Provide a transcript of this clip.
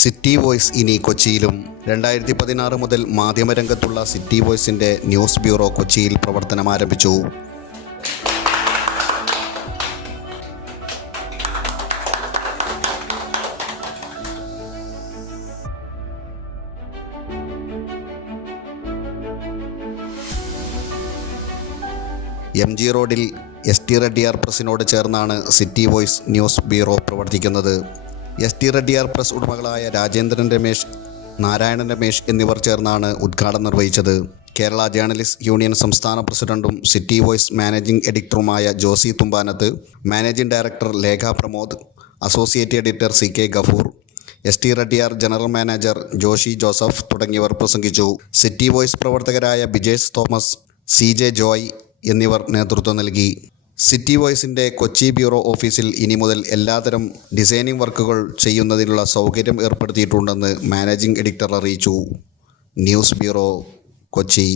City voice ഇനി കൊച്ചിയിലും. 2016 മുതൽ മാധ്യമരംഗത്തുള്ള സിറ്റി വോയ്സിൻ്റെ ന്യൂസ് ബ്യൂറോ കൊച്ചിയിൽ പ്രവർത്തനം ആരംഭിച്ചു. MG റോഡിൽ ST റെഡ്ഡിയാർ പ്രസ്സിനോട് ചേർന്നാണ് സിറ്റി വോയ്സ് ന്യൂസ് ബ്യൂറോ പ്രവർത്തിക്കുന്നത്. ST റെഡ്ഡിയാർ പ്രസ് ഉടമകളായ രാജേന്ദ്രൻ രമേശ്, നാരായണൻ രമേശ് എന്നിവർ ചേർന്നാണ് ഉദ്ഘാടനം നിർവഹിച്ചത്. കേരള ജേർണലിസ്റ്റ് യൂണിയൻ സംസ്ഥാന പ്രസിഡന്റും സിറ്റി വോയ്സ് മാനേജിംഗ് എഡിറ്ററുമായ Josy Thumpanath, managing director Lekha Pramod, associate editor CK Gafoor, ST Reddiar general manager Joshy Joseph തുടങ്ങിയവർ പ്രസംഗിച്ചു. സിറ്റി വോയ്സ് പ്രവർത്തകരായ ബിജേഷ് തോമസ്, CJ ജോയ് എന്നിവർ നേതൃത്വം നൽകി. സിറ്റി വോയ്സിൻ്റെ കൊച്ചി ബ്യൂറോ ഓഫീസിൽ ഇനി മുതൽ എല്ലാതരം ഡിസൈനിംഗ് വർക്കുകൾ ചെയ്യുന്നതിനുള്ള സൗകര്യം ഏർപ്പെടുത്തിയിട്ടുണ്ടെന്ന് മാനേജിംഗ് എഡിറ്റർ അറിയിച്ചു. News bureau, Kochi.